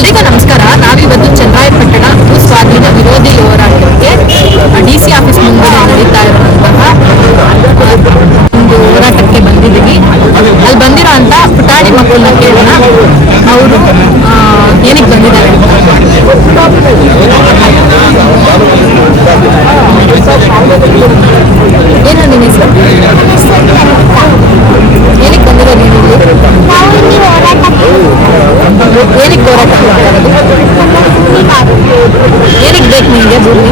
ಎಲ್ರಿಗೂ ನಮಸ್ಕಾರ. ನಾವಿವತ್ತು ಚನ್ನರಾಯಪಟ್ಟಣ ಭೂ ಸ್ವಾಧೀನ ವಿರೋಧಿ ಹೋರಾಟಕ್ಕೆ ಡಿ ಸಿ ಆಫೀಸ್ ಮುಂದೆ ನಡೀತಾ ಇರುವಂತಹ ಒಂದು ಹೋರಾಟಕ್ಕೆ ಬಂದಿದ್ದೀವಿ. ಅಲ್ಲಿ ಬಂದಿರೋ ಅಂತ ಪುಟಾಣಿ ಮಕ್ಕಳನ್ನ ಕೇಳೋಣ. ಅವರು ಏನಕ್ಕೆ ಬಂದಿದ್ದಾರೆ. ಏನು ನಿನ್ನ ಹೆಸರು ಏನಕ್ಕೆ ಬಂದಿರೋ ನೀನು ಇಲ್ಲಿ? ಏನಕ್ಕೆ ಹೋರಾಟ? ಏನಕ್ಕೆ ಬೇಕು ನಿಮಗೆ ಭೂಮಿ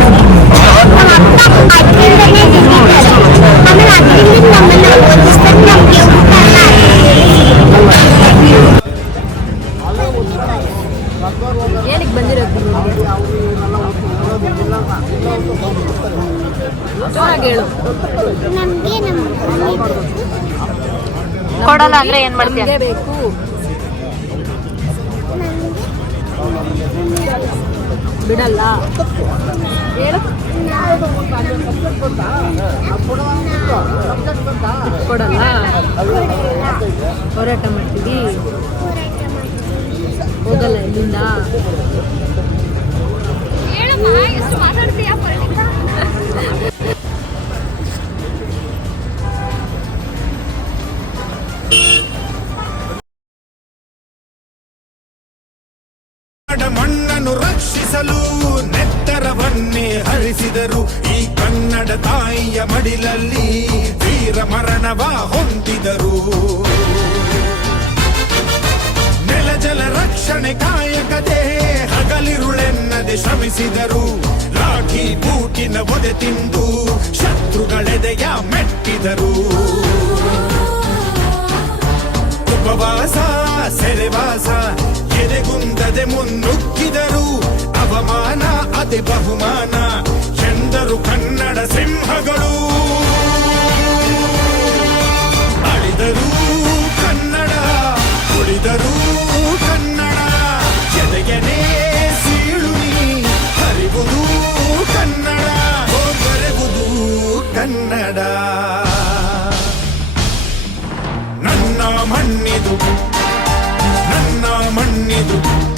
ಏನಕ್ಕೆ ಬಂದಿರೋದು ಜೋರಾಗಿ ಹೇಳು. ಕೊಡಲ್ಲ ಅಂದ್ರೆ ಏನ್ ಮಾಡ್ತೀಯ? ಬೇಕು. ಬಿಡಲ್ಲ ಹೇಳು ಕೊಡಲ್ಲ ಹೋರಾಟ ಮಾಡ್ತೀವಿ ಹೋಗಲ್ಲ ಇಲ್ಲಿಂದ ಕನ್ನಡ ಮಣ್ಣನ್ನು ರಕ್ಷಿಸಲು ನೆತ್ತರವನ್ನೇ ಹರಿಸಿದರು. ಈ ಕನ್ನಡ ತಾಯಿಯ ಮಡಿಲಲ್ಲಿ ವೀರ ಮರಣವ ಹೊಂದಿದರು. ನೆಲ ಜಲ ರಕ್ಷಣೆ ಕಾಯಕದೇ ಹಗಲಿರುಳೆನ್ನದೆ ಶ್ರಮಿಸಿದರು. ಲಾಠಿ ಬೂಟಿನ ಒದೆ ತಿಂದು ಶತ್ರುಗಳೆದೆಯ ಮೆಟ್ಟಿದರು. ಉಪವಾಸ ಸೆರೆವಾಸ ಎದೆಗುಂದದೆ ಮುನ್ನುಗ್ಗಿದರು ಅವಮಾನ, ಅದೇ ಬಹುಮಾನ. ಎಂದರು ಕನ್ನಡ ಸಿಂಹಗಳು. ಅಳಿದರು ಕನ್ನಡ, ಉಳಿದರು ಕನ್ನಡ. ಎದೆಗೆನೆ ಸೀಳು ಹರಿವುದು ಕನ್ನಡ ಬರೆವುದು ಕನ್ನಡ. ನನ್ನ ಮಣ್ಣಿದು ನನ್ನ ಮಣ್ಣಿದು.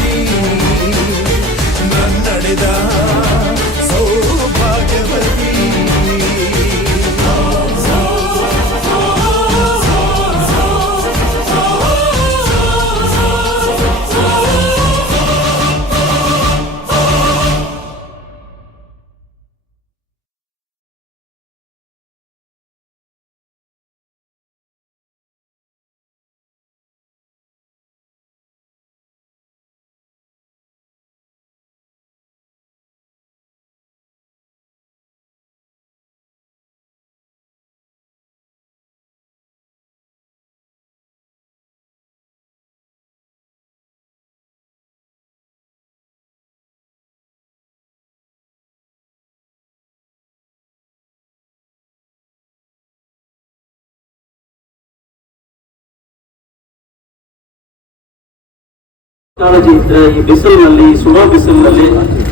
ಕಾಳಜಿ ಇದ್ರೆ ಈ ಬಿಸಿಲಿನಲ್ಲಿ ಸುಡೋ ಬಿಸಿಲಿನಲ್ಲಿ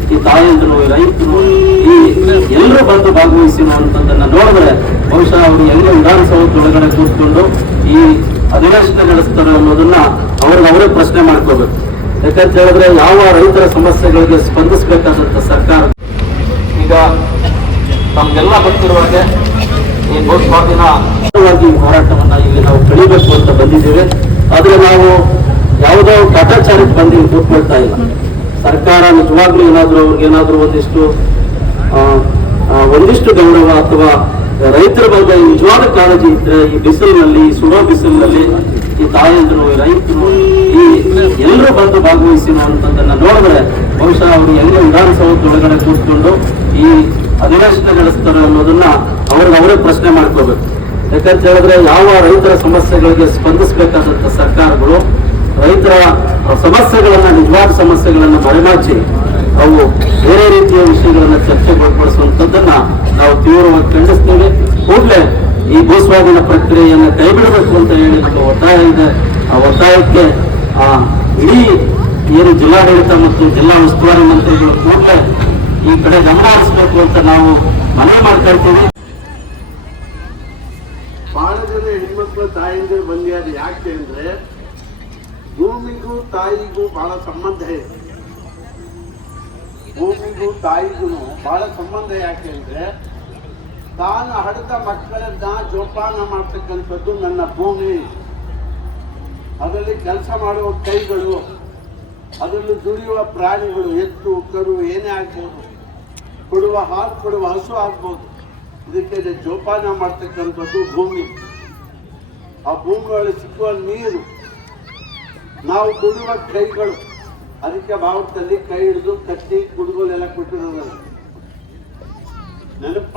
ಈ ತಾಯಂದ್ರು ರೈತರು ಈ ಎಲ್ಲರೂ ಬಂದು ಭಾಗವಹಿಸಿ ಅನ್ನುವಂಥದ್ದನ್ನ ನೋಡಿದ್ರೆ ಬಹುಶಃ ಅವರು ಎಲ್ಲಿ ವಿಧಾನಸೌಧದೊಳಗಡೆ ಕೂತ್ಕೊಂಡು ಈ ಅಧಿವೇಶನ ನಡೆಸ್ತಾರೆ ಅನ್ನೋದನ್ನ ಅವ್ರಿಗೆ ಅವರೇ ಪ್ರಶ್ನೆ ಮಾಡ್ಕೋಬೇಕು ಯಾಕಂತ ಹೇಳಿದ್ರೆ ಯಾವ ರೈತರ ಸಮಸ್ಯೆಗಳಿಗೆ ಸ್ಪಂದಿಸಬೇಕಾದಂತ ಸರ್ಕಾರ. ಈಗ ತಮ್ಗೆಲ್ಲ ಹಾಗೆ ಈ ಭೂಸ್ವಾಧೀನ ಈ ಹೋರಾಟವನ್ನ ಇಲ್ಲಿ ನಾವು ಕಳಿಬೇಕು ಅಂತ ಬಂದಿದ್ದೇವೆ. ಆದ್ರೆ ನಾವು ಯಾವುದೋ ಕಾಟಾಚಾರಕ್ಕೆ ಬಂದು ಕೂತ್ಕೊಳ್ತಾ ಇಲ್ಲ. ಸರ್ಕಾರ ನಿಜವಾಗ್ಲೂ ಏನಾದರೂ ಅವ್ರಿಗೆ ಏನಾದರೂ ಒಂದಿಷ್ಟು ಒಂದಿಷ್ಟು ಗೌರವ ಅಥವಾ ರೈತರ ಬಗ್ಗೆ ನಿಜವಾದ ಕಾಳಜಿ ಇದ್ರೆ ಈ ಬಿಸಿಲಿನಲ್ಲಿ ಸುಡೋ ಬಿಸಿಲಿನಲ್ಲಿ ಈ ತಾಯಂದ್ರು ರೈತರು, ಈ ಎಲ್ಲರೂ ಬಂದು ಭಾಗವಹಿಸಿ ಅಂತದನ್ನ ನೋಡಿದ್ರೆ ಬಹುಶಃ ಅವರು ಎಲ್ಲಿ ವಿಧಾನಸೌಧದೊಳಗಡೆ ಕೂತ್ಕೊಂಡು ಈ ಅಧಿವೇಶನ ನಡೆಸ್ತಾರೆ ಅನ್ನೋದನ್ನ ಅವ್ರಿಗೆ ಅವರೇ ಪ್ರಶ್ನೆ ಮಾಡ್ಕೋಬೇಕು ಯಾಕಂತ ಹೇಳಿದ್ರೆ ಯಾವ ರೈತರ ಸಮಸ್ಯೆಗಳಿಗೆ ಸ್ಪಂದಿಸಬೇಕಾದಂತ ಸರ್ಕಾರಗಳು ರೈತರ ಸಮಸ್ಯೆಗಳನ್ನ, ನಿಜವಾದ ಸಮಸ್ಯೆಗಳನ್ನ ಮರೆಮಾಚಿ ಅವು ಬೇರೆ ರೀತಿಯ ವಿಷಯಗಳನ್ನ ಚರ್ಚೆಗೊಳಪಡಿಸುವಂತದ್ದನ್ನ ನಾವು ತೀವ್ರವಾಗಿ ಖಂಡಿಸ್ತೇವೆ. ಕೂಡಲೇ ಈ ಭೂಸ್ವಾಧೀನ ಪ್ರಕ್ರಿಯೆಯನ್ನು ಕೈಬಿಡಬೇಕು ಅಂತ ಹೇಳಿ ನಮ್ಮ ಒತ್ತಾಯ ಇದೆ. ಆ ಒತ್ತಾಯಕ್ಕೆ, ಆ ಇಡೀ ಏನು ಜಿಲ್ಲಾಡಳಿತ ಮತ್ತು ಜಿಲ್ಲಾ ಉಸ್ತುವಾರಿ ಮಂತ್ರಿಗಳು ಕೂಡಲೇ ಈ ಕಡೆ ಗಮನ ಹರಿಸಬೇಕು ಅಂತ ನಾವು ಮನವಿ ಮಾಡ್ತಾ ಇರ್ತೀವಿ ಬಹಳ ಜನ ಹೆಣ್ಮಕ್ಳು ತಾಯಿಂದಿರು ಬಂದಿದ್ದಾರೆ ಯಾಕೆ ಅಂದ್ರೆ ಭೂಮಿಗೂ ತಾಯಿಗೂ ಬಹಳ ಸಂಬಂಧ ಇದೆ. ಭೂಮಿಗೂ ತಾಯಿಗೂ ಬಹಳ ಸಂಬಂಧ ಯಾಕೆ ಅಂದ್ರೆ, ತಾನು ಹಡೆದ ಮಕ್ಕಳನ್ನ ಜೋಪಾನ ಮಾಡ್ತಕ್ಕಂಥದ್ದು ನನ್ನ ಭೂಮಿ. ಅದರಲ್ಲಿ ಕೆಲಸ ಮಾಡುವ ಕೈಗಳು, ಅದರಲ್ಲಿ ದುಡಿಯುವ ಪ್ರಾಣಿಗಳು, ಎತ್ತು, ಕರು, ಏನೇ ಆಗ್ಬೋದು. ಕೊಡುವ ಹಾಲು, ಕೊಡುವ ಹಸು ಆಗ್ಬೋದು. ಇದಕ್ಕೆ ಜೋಪಾನ ಮಾಡ್ತಕ್ಕಂಥದ್ದು ಭೂಮಿ. ಆ ಭೂಮಿಗಳಲ್ಲಿ ಸಿಕ್ಕುವ ನೀರು ನಾವು ದುಡಿಯುವ ಕೈಗಳು ಅದಕ್ಕೆ ಬಾವುಟದಲ್ಲಿ ಕೈ ಹಿಡಿದು ಕಟ್ಟಿ ಕುಡುಗೋಲೆಲ್ಲ ಕೊಟ್ಟಿರೋದಲ್ಲ. ನೆನಪು